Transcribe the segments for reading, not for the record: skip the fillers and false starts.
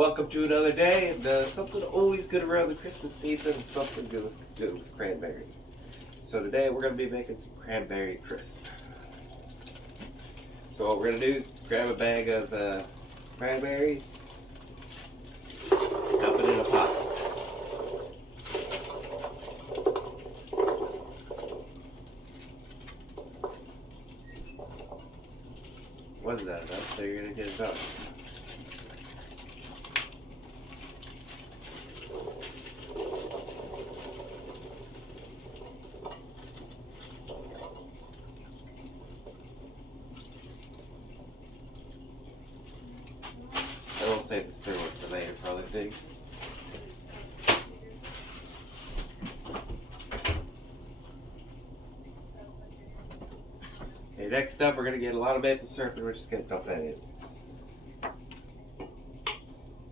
Welcome to another day, and something always good around the Christmas season is something good with cranberries. So today we're going to be making some cranberry crisp. So what we're going to do is grab a bag of cranberries, dump it in a pot. Wasn't that enough? So you're going to get it done. I will save this through for later for other things. Okay, next up we're going to get a lot of maple syrup and we're just going to dump that in.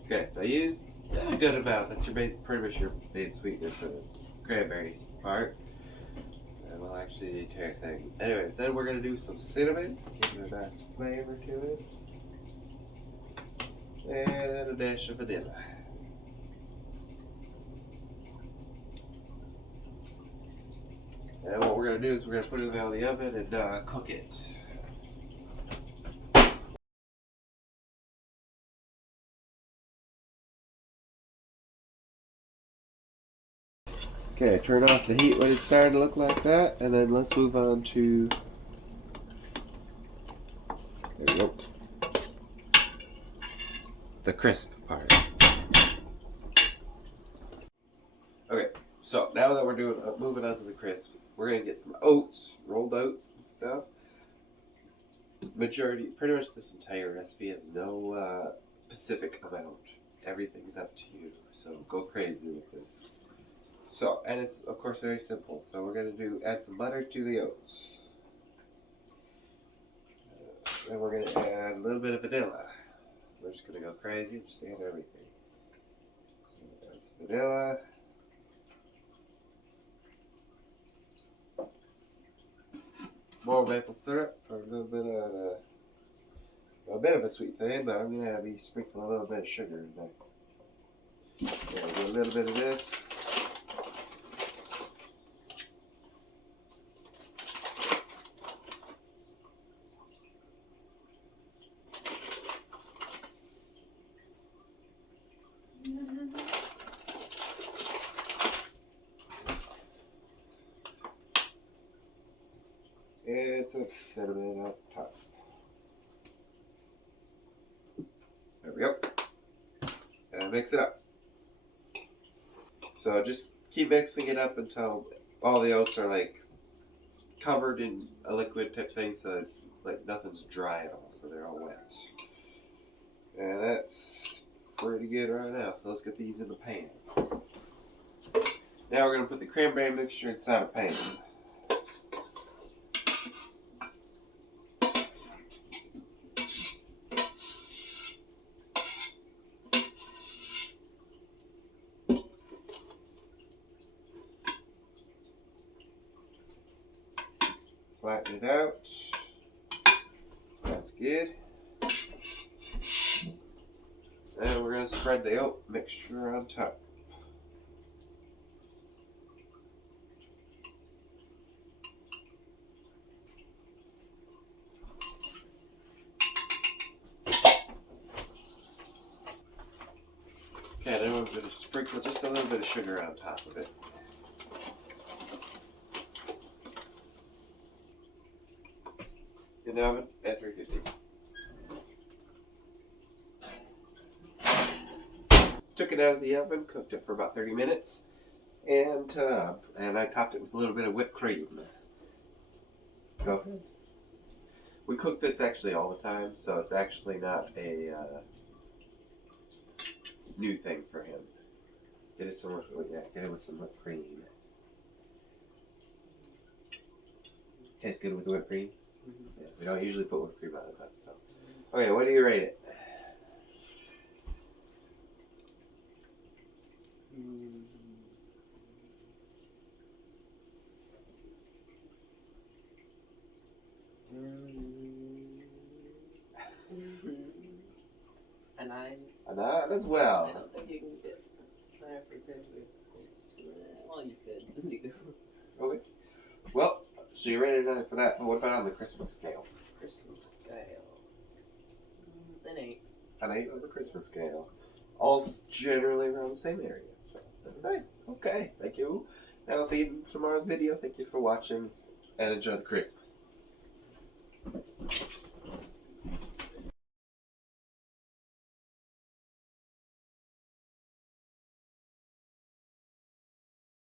Okay, so I used a good amount. That's pretty much your main sweetener for the cranberries part. And well, actually the entire thing. Anyways, then we're going to do some cinnamon. Give it a nice flavor to it. And a dash of vanilla. And what we're going to do is we're going to put it in the oven and cook it. Okay, turn off the heat when it's starting to look like that, and then let's move on to, there we go, the crisp part. Okay, so now that we're moving on to the crisp, we're going to get some oats, rolled oats and stuff. Pretty much this entire recipe has no specific amount. Everything's up to you, so go crazy with this. So, and it's of course very simple. So we're going to add some butter to the oats. Then we're going to add a little bit of vanilla. We're just going to go crazy, just add everything. So add some vanilla. More maple syrup for a little bit of a bit of a sweet thing, but I'm going to be sprinkling a little bit of sugar in there. Do a little bit of this. And some cinnamon up top. There we go. And mix it up. So just keep mixing it up until all the oats are like covered in a liquid type thing, so it's like nothing's dry at all, so they're all wet. And that's pretty good right now. So let's get these in the pan. Now we're going to put the cranberry mixture inside a pan. Flatten it out. That's good. And we're going to spread the oat mixture on top. Okay, then we're going to sprinkle just a little bit of sugar on top of it. In the oven at 350. Took it out of the oven, cooked it for about 30 minutes, and I topped it with a little bit of whipped cream. Go ahead. We cook this actually all the time, so it's actually not a new thing for him. Get it with some whipped cream. Tastes good with whipped cream. Yeah, we don't usually put whipped cream on it, so. Okay, what do you rate it? A 9. Not as I well. don't think you can get higher for cranberry. Well, you could. You could. Okay. Well, so you're ready tonight for that. But what about on the Christmas scale? Christmas style. An 8. An 8 on the Christmas scale. All generally around the same area. So that's nice. Okay. Thank you. And I'll see you in tomorrow's video. Thank you for watching and enjoy the crisp.